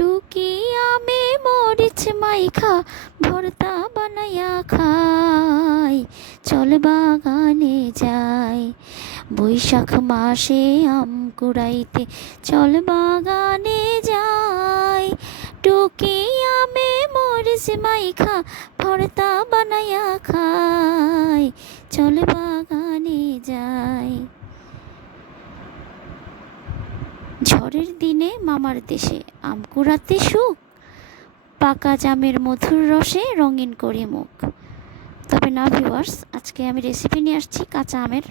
টুকি আমে মরিচ মাইখা ভর্তা বানাইয়া খাই, চল বাগানে যাই। বৈশাখ মাসে আম কুড়াইতে চল বাগানে যাই। টুকি আমে মরিচ মাইখা ভর্তা বানাইয়া খাই, চল বাগানে যাই। ঝড়ের দিনে মামার দেশে আম কুড়াতে সুখ, পাকা জামের মধুর রসে রঙিন করে মুখ। তবে না ভিউয়ার্স, আজকে আমি রেসিপি নিয়ে আসছি কাঁচা আমের।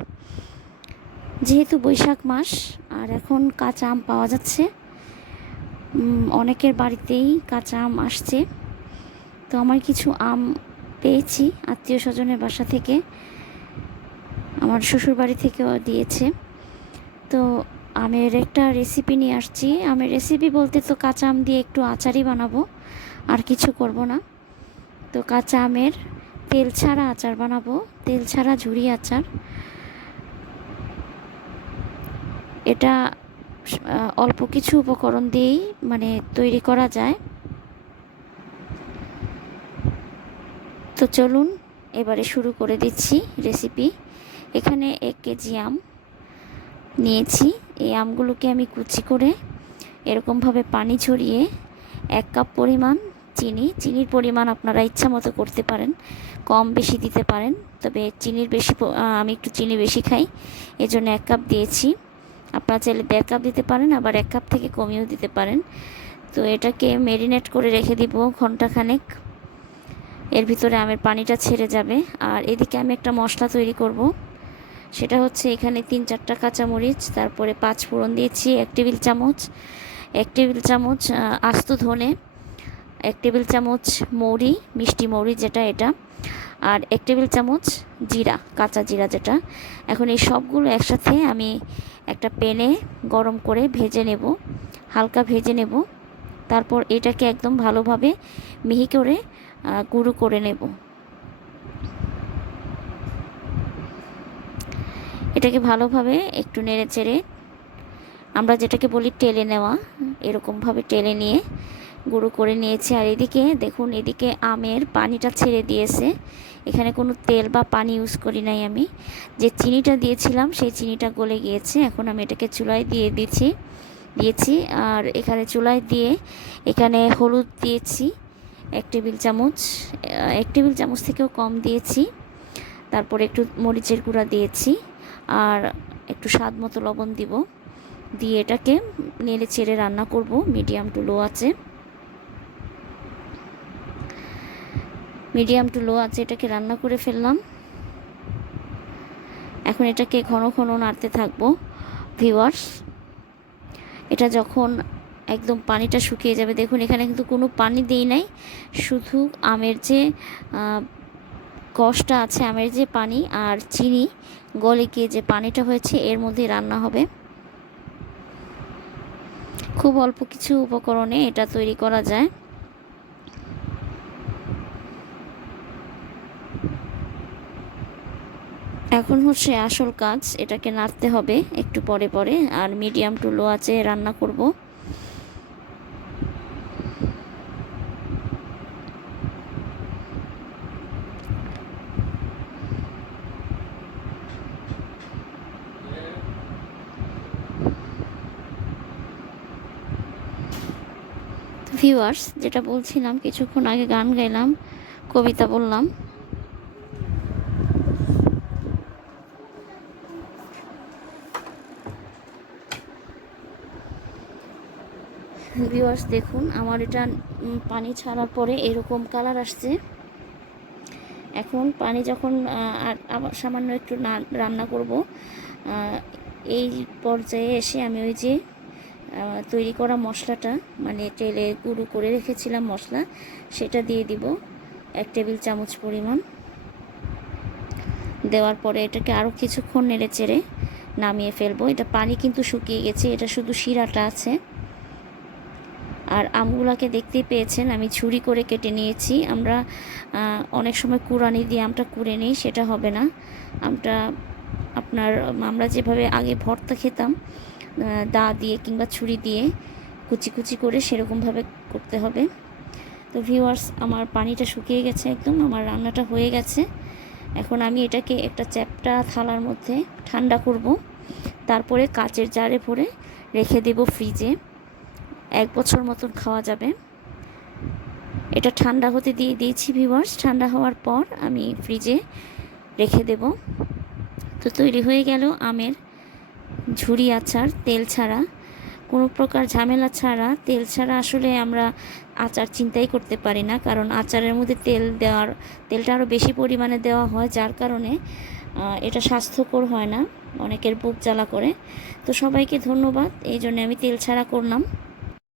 যেহেতু বৈশাখ মাস আর এখন কাঁচা আম পাওয়া যাচ্ছে, অনেকের বাড়িতেই কাঁচা আম আসছে। তো আমার কিছু আম পেয়েছি আত্মীয় স্বজনের বাসা থেকে, আমার শ্বশুর বাড়ি থেকেও দিয়েছে। তো আমের একটা রেসিপি নিয়ে আসছি। আমের রেসিপি বলতে তো কাঁচা আম দিয়ে একটু আচারই বানাবো, আর কিছু করব না। তো কাঁচা আমের তেল ছাড়া আচার বানাবো, তেল ছাড়া ঝুরি আচার। এটা অল্প কিছু উপকরণ দিয়েই মানে তৈরি করা যায়। তো চলুন এবারে শুরু করে দিচ্ছি রেসিপি। এখানে 1 কেজি আম নিয়েছি। এই আমগুলোকে আমি কুচি করে এরকমভাবে পানি ঝরিয়ে 1 কাপ পরিমাণ চিনির পরিমাণ আপনারা ইচ্ছা মতো করতে পারেন, কম বেশি দিতে পারেন। তবে আমি একটু চিনি বেশি খাই, এজন্য 1 কাপ দিয়েছি। আপনারা চাইলে 1.5 কাপ দিতে পারেন, আবার 1 কাপ থেকে কমিয়েও দিতে পারেন। তো এটাকে ম্যারিনেট করে রেখে দিব ঘন্টাখানেক। এর ভিতরে আমের পানিটা ছেড়ে যাবে। আর এদিকে আমি একটা মশলা তৈরি করব। সেটা হচ্ছে এখানে 3-4টা কাঁচামরিচ, তারপরে 5 ফোড়ন দিয়েছি, 1 টেবিল চামচ আস্ত ধনে, 1 টেবিল চামচ মৌরি, মিষ্টি মৌরি যেটা এটা, আর 1 টেবিল চামচ জিরা, কাঁচা জিরা যেটা। এখন এই সবগুলো একসাথে আমি একটা প্যানে গরম করে ভেজে নেব, হালকা ভেজে নেব। তারপর এটাকে একদম ভালোভাবে মিহি করে গুঁড়ো করে নেব। এটাকে ভালোভাবে একটু নেড়ে চেড়ে, আমরা যেটাকে বলি টেলে নেওয়া, এরকমভাবে টেলে নিয়ে গুঁড়ো করে নিয়েছি। আর এদিকে দেখুন, এদিকে আমের পানিটা ছেড়ে দিয়েছে। এখানে কোনো তেল বা পানি ইউজ করি নাই আমি। যে চিনিটা দিয়েছিলাম সেই চিনিটা গলে গিয়েছে। এখন আমি এটাকে চুলায় দিয়েছি। আর এখানে চুলায় দিয়ে এখানে হলুদ দিয়েছি 1 টেবিল চামচ, 1 টেবিল চামচ থেকেও কম দিয়েছি। তারপরে একটু মরিচের গুঁড়া দিয়েছি, আর একটু স্বাদ মতো লবণ দিব। দিয়ে এটাকে নেড়ে চেড়ে রান্না করব মিডিয়াম টু লো আছে। এটাকে রান্না করে ফেললাম। এখন এটাকে ঘন ঘন নাড়তে থাকবো ভিউয়ার্স। এটা যখন একদম পানিটা শুকিয়ে যাবে, দেখুন এখানে কিন্তু কোনো পানি দেই নাই, শুধু আমের যে কষটা আছে, আমের যে পানি আর চিনি গলে গিয়ে যে পানিটা হয়েছে, এর মধ্যে রান্না হবে। খুব অল্প কিছু উপকরণে এটা তৈরি করা যায়। এখন হচ্ছে আসল কাজ, এটাকে নাড়তে হবে একটু পরে পরে, আর মিডিয়াম টু লো আছে রান্না করব। ভিউয়ার্স, যেটা বলছিলাম, কিছুক্ষণ আগে গান গাইলাম, কবিতা বললাম। ভিউয়ার্স দেখুন, আমার এটা পানি ছাড়ার পরে এরকম কালার আসছে। এখন পানি যখন আবার সামান্য একটু রান্না করব, এই পর্যায়ে এসে আমি ওই যে তৈরি করা মশলাটা, মানে তেলে গুঁড়ো করে রেখেছিলাম মশলা, সেটা দিয়ে দিব 1 টেবিল চামচ পরিমাণ। দেওয়ার পরে এটাকে আরও কিছুক্ষণ নেড়ে চেড়ে নামিয়ে ফেলবো। এটা পানি কিন্তু শুকিয়ে গেছে, এটা শুধু শিরাটা আছে। আর আমগুলাকে দেখতেই পেয়েছেন আমি ছুরি করে কেটে নিয়েছি। আমরা অনেক সময় কুড়ানি দিয়ে আমটা কুড়ে নিই, সেটা হবে না। আমরা যেভাবে আগে ভর্তা খেতাম দা দিয়ে কিংবা ছুরি দিয়ে কুচি কুচি করে সেরকমভাবে করতে হবে। তো ভিউয়ার্স, আমার পানিটা শুকিয়ে গেছে একদম, আমার রান্নাটা হয়ে গেছে। এখন আমি এটাকে একটা চ্যাপ্টা থালার মধ্যে ঠান্ডা করব, তারপরে কাচের জারে ভরে রেখে দেব ফ্রিজে। 1 বছর মতন খাওয়া যাবে। এটা ঠান্ডা হতে দিয়ে দিয়েছি ভিউয়ার্স। ঠান্ডা হওয়ার পর আমি ফ্রিজে রেখে দেব। তো তৈরি হয়ে গেল আমের ঝুরি আচার, তেল ছাড়া, কোনো প্রকার ঝামেলা ছাড়া। তেল ছাড়া আসলে আমরা আচার চিন্তাই করতে পারি না, কারণ আচারের মধ্যে তেলটা আরও বেশি পরিমাণে দেওয়া হয়, যার কারণে এটা স্বাস্থ্যকর হয় না, অনেকের বুক জ্বালা করে। তো সবাইকে ধন্যবাদ, এই জন্য আমি তেল ছাড়া করলাম।